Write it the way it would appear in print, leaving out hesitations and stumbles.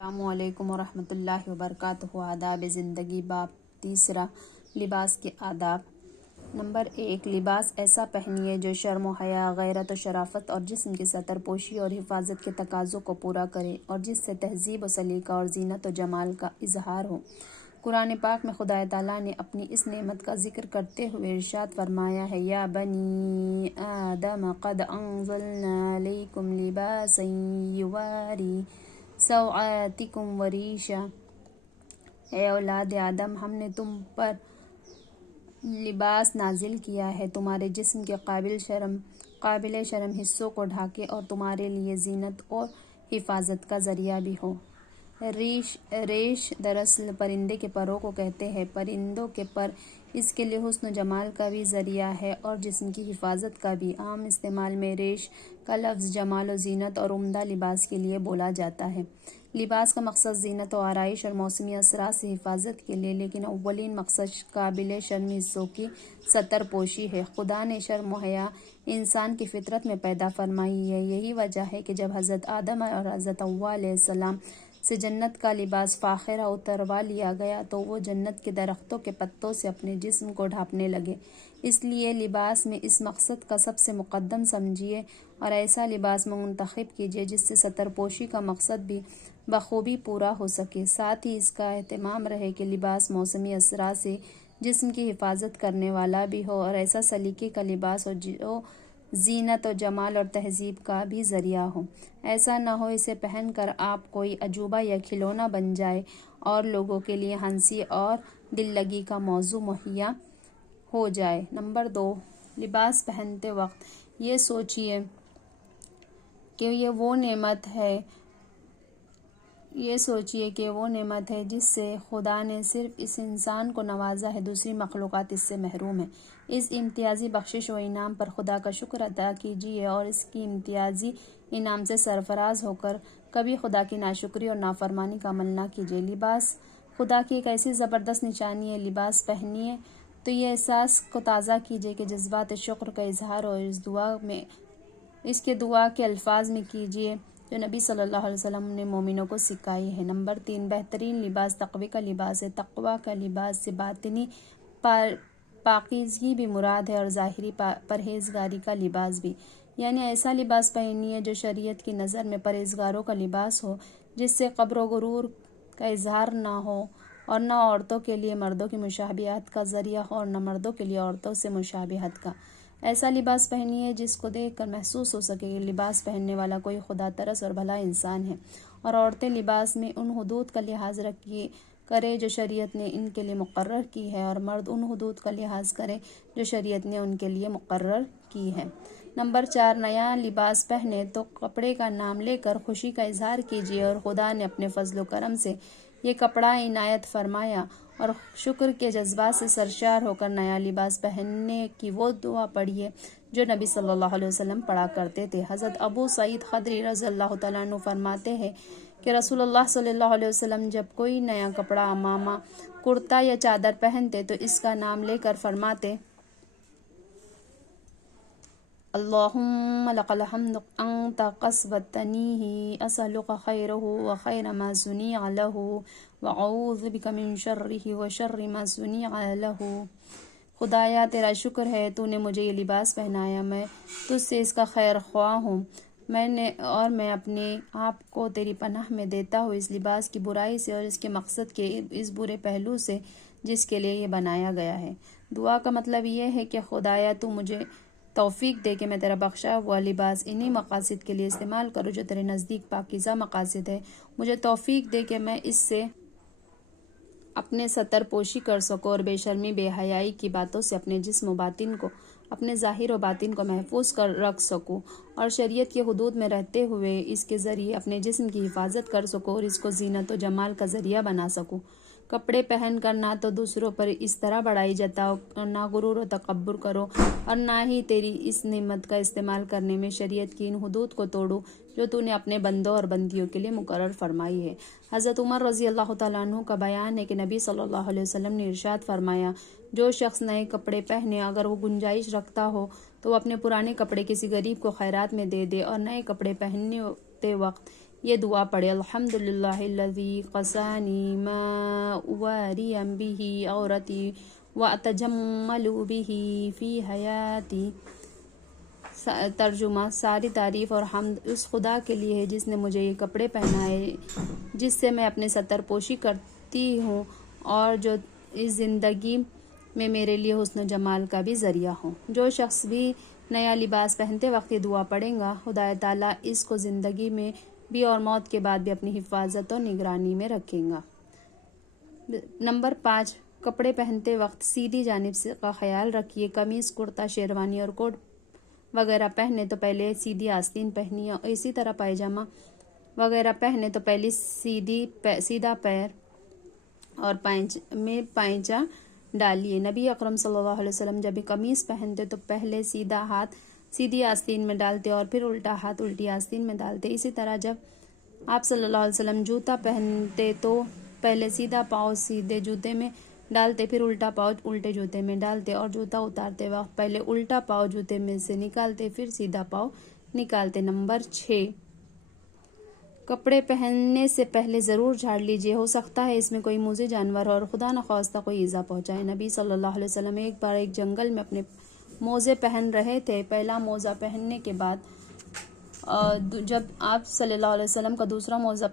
السلام علیکم ورحمۃ اللہ وبرکاتہ۔ آداب زندگی باب تیسرا، لباس کے آداب۔ نمبر 1، لباس ایسا پہنیے جو شرم و حیا، غیرت و شرافت اور جسم کی ستر پوشی اور حفاظت کے تقاضوں کو پورا کرے اور جس سے تہذیب و سلیقہ اور زینت و جمال کا اظہار ہو۔ قرآن پاک میں خدا تعالیٰ نے اپنی اس نعمت کا ذکر کرتے ہوئے ارشاد فرمایا ہے، یا بنی آدم قد انزلنا علیکم لباسا یواری سوآتکم وریشا، اے اولاد آدم، ہم نے تم پر لباس نازل کیا ہے تمہارے جسم کے قابل شرم حصوں کو ڈھانکے اور تمہارے لیے زینت اور حفاظت کا ذریعہ بھی ہو۔ ریش دراصل پرندے کے پروں کو کہتے ہیں۔ پرندوں کے پر اس کے لیے حسن و جمال کا بھی ذریعہ ہے اور جسم کی حفاظت کا بھی۔ عام استعمال میں ریش کا لفظ جمال و زینت اور عمدہ لباس کے لیے بولا جاتا ہے۔ لباس کا مقصد زینت و آرائش اور موسمی اثرات سے حفاظت کے لیے، لیکن اولین مقصد قابل شرم حصوں کی ستر پوشی ہے۔ خدا نے شرم و حیا انسان کی فطرت میں پیدا فرمائی ہے۔ یہی وجہ ہے کہ جب حضرت آدم اور حضرت حوا علیہ السلام سے جنت کا لباس فاخرہ اتروا لیا گیا تو وہ جنت کے درختوں کے پتوں سے اپنے جسم کو ڈھانپنے لگے۔ اس لیے لباس میں اس مقصد کا سب سے مقدم سمجھیے اور ایسا لباس منتخب کیجیے جس سے ستر پوشی کا مقصد بھی بخوبی پورا ہو سکے، ساتھ ہی اس کا اہتمام رہے کہ لباس موسمی اثرات سے جسم کی حفاظت کرنے والا بھی ہو اور ایسا سلیقے کا لباس ہو جو زینت و جمال اور تہذیب کا بھی ذریعہ ہو۔ ایسا نہ ہو اسے پہن کر آپ کوئی عجوبہ یا کھلونا بن جائے اور لوگوں کے لیے ہنسی اور دل لگی کا موضوع مہیا ہو جائے۔ نمبر 2، لباس پہنتے وقت یہ سوچیے کہ وہ نعمت ہے جس سے خدا نے صرف اس انسان کو نوازا ہے، دوسری مخلوقات اس سے محروم ہیں۔ اس امتیازی بخشش و انعام پر خدا کا شکر ادا کیجیے اور اس کی امتیازی انعام سے سرفراز ہو کر کبھی خدا کی ناشکری اور نافرمانی کا عمل نہ کیجیے۔ لباس خدا کی ایک ایسی زبردست نشانی ہے۔ لباس پہنیے تو یہ احساس کو تازہ کیجیے کہ جذبات شکر کا اظہار ہو، اس کے دعا کے الفاظ میں کیجیے جو نبی صلی اللہ علیہ وسلم نے مومنوں کو سکھائی ہے۔ نمبر 3، بہترین لباس تقوی کا لباس ہے۔ تقوی کا لباس سے باطنی پاکیزگی بھی مراد ہے اور ظاہری پرہیزگاری کا لباس بھی، یعنی ایسا لباس پہنیے جو شریعت کی نظر میں پرہیزگاروں کا لباس ہو، جس سے کبر و غرور کا اظہار نہ ہو اور نہ عورتوں کے لیے مردوں کی مشابہت کا ذریعہ ہو اور نہ مردوں کے لیے عورتوں سے مشابہت کا۔ ایسا لباس پہنیے جس کو دیکھ کر محسوس ہو سکے کہ لباس پہننے والا کوئی خدا ترس اور بھلا انسان ہے، اور عورتیں لباس میں ان حدود کا لحاظ کرے جو شریعت نے ان کے لیے مقرر کی ہے اور مرد ان حدود کا لحاظ کرے جو شریعت نے ان کے لیے مقرر کی ہے۔ نمبر 4، نیا لباس پہنے تو کپڑے کا نام لے کر خوشی کا اظہار کیجیے اور خدا نے اپنے فضل و کرم سے یہ کپڑا عنایت فرمایا اور شکر کے جذبات سے سرشار ہو کر نیا لباس پہننے کی وہ دعا پڑھیے جو نبی صلی اللہ علیہ وسلم پڑھا کرتے تھے۔ حضرت ابو سعید خدری رضی اللہ تعالیٰ عنہ فرماتے ہیں کہ رسول اللہ صلی اللہ علیہ وسلم جب کوئی نیا کپڑا، عمامہ، کرتا یا چادر پہنتے تو اس کا نام لے کر فرماتے، اللہم لک الحمد انت کسوتنیہ اسألک خیرہ وخیر ما صنع لہ واعوذ بک من شرہ وشر ما صنع لہ۔ خدایا تیرا شکر ہے، تو نے مجھے یہ لباس پہنایا، میں تجھ سے اس کا خیر خواہ ہوں، میں اپنے آپ کو تیری پناہ میں دیتا ہوں اس لباس کی برائی سے اور اس کے مقصد کے اس برے پہلو سے جس کے لیے یہ بنایا گیا ہے۔ دعا کا مطلب یہ ہے کہ خدایا تو مجھے توفیق دے کہ میں تیرا بخشا ہوا لباس انہی مقاصد کے لیے استعمال کروں جو تیرے نزدیک پاکیزہ مقاصد ہے۔ مجھے توفیق دے کہ میں اس سے اپنے ستر پوشی کر سکوں اور بے شرمی بے حیائی کی باتوں سے اپنے جسم و باطن کو، اپنے ظاہر و باطن کو محفوظ کر رکھ سکوں اور شریعت کے حدود میں رہتے ہوئے اس کے ذریعے اپنے جسم کی حفاظت کر سکوں اور اس کو زینت و جمال کا ذریعہ بنا سکوں۔ کپڑے پہن کر نہ تو دوسروں پر اس طرح بڑائی جتاؤ اور نہ غرور و تکبر کرو اور نہ ہی تیری اس نعمت کا استعمال کرنے میں شریعت کی ان حدود کو توڑو جو تو نے اپنے بندوں اور بندیوں کے لیے مقرر فرمائی ہے۔ حضرت عمر رضی اللہ تعالیٰ عنہ کا بیان ہے کہ نبی صلی اللہ علیہ وسلم نے ارشاد فرمایا، جو شخص نئے کپڑے پہنے اگر وہ گنجائش رکھتا ہو تو وہ اپنے پرانے کپڑے کسی غریب کو خیرات میں دے دے اور نئے کپڑے پہنتے وقت یہ دعا پڑھے، الحمدللہ الذی قسانی ما اواری بہ عورتی واتجمل بہ فی حیاتی۔ ترجمہ: ساری تعریف اور حمد اس خدا کے لیے ہے جس نے مجھے یہ کپڑے پہنائے جس سے میں اپنے ستر پوشی کرتی ہوں اور جو اس زندگی میں میرے لیے حسن و جمال کا بھی ذریعہ ہوں۔ جو شخص بھی نیا لباس پہنتے وقت یہ دعا پڑھیں گا، خدا تعالیٰ اس کو زندگی میں بھی اور موت کے بعد بھی اپنی حفاظت اور نگرانی میں رکھیں گا۔ نمبر 5، کپڑے پہنتے وقت سیدھی جانب سے کا خیال رکھیے۔ قمیص، کرتا، شیروانی اور کوٹ وغیرہ پہنے تو پہلے سیدھی آستین پہنیے، اور اسی طرح پائجامہ وغیرہ پہنے تو پہلے سیدھا پیر اور پائچہ ڈالیے۔ نبی اکرم صلی اللہ علیہ وسلم جب بھی قمیص پہنتے تو پہلے سیدھا ہاتھ سیدھی آستین میں ڈالتے اور پھر الٹا ہاتھ الٹی آستین میں ڈالتے۔ اسی طرح جب آپ صلی اللہ علیہ وسلم جوتا پہنتے تو پہلے سیدھا پاؤں سیدھے جوتے میں ڈالتے، پھر الٹا پاؤں الٹے جوتے میں ڈالتے، اور جوتا اتارتے وقت پہلے الٹا پاؤں جوتے میں سے نکالتے پھر سیدھا پاؤں نکالتے۔ نمبر 6، کپڑے پہننے سے پہلے ضرور جھاڑ لیجیے، ہو سکتا ہے اس میں کوئی موذی جانور ہو اور خدا نخواستہ کوئی ایذا پہنچائے۔ نبی صلی اللہ علیہ وسلم ایک بار ایک جنگل میں اپنے موزے پہن رہے تھے۔ پہلا موزہ پہننے کے بعد جب آپ صلی اللہ علیہ وسلم کا دوسرا موزہ